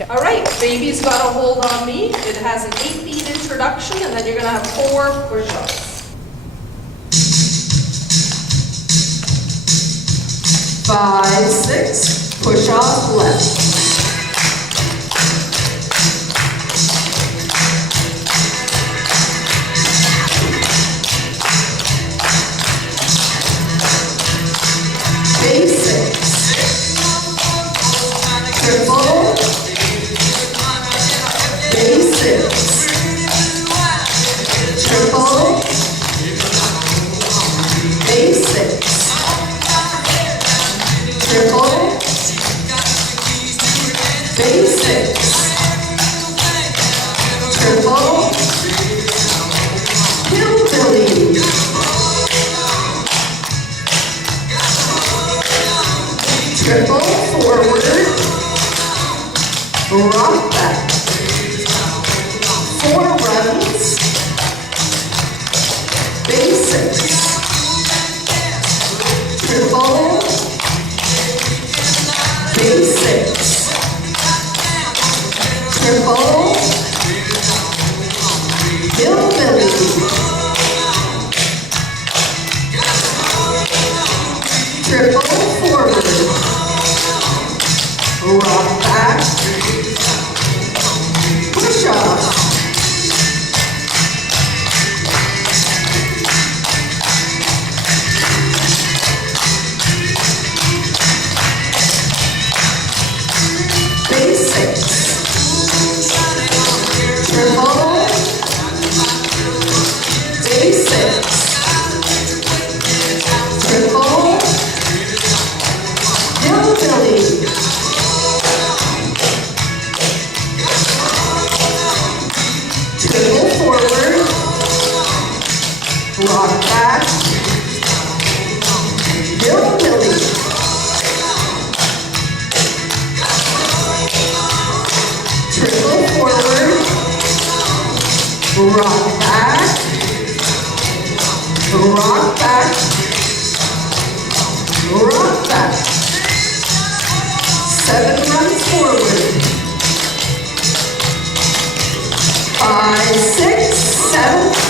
All right, baby's got a hold on me. It has an 8-beat introduction, and then you're gonna have 4 push-ups. 5, 6, push off left. Basics. Triple. Basics. Triple. Basics. Triple. Basics. Triple. Hillbilly. Triple forward, rock back, 4 runs, basics, triple, basics, triple, hillbilly, triple forward, rock back, push up, basics, triple, basics, triple, hillbilly, triple forward, rock back, hillbilly, triple forward, rock back, rock back, rock back, 7 runs forward, 5, 6, 7,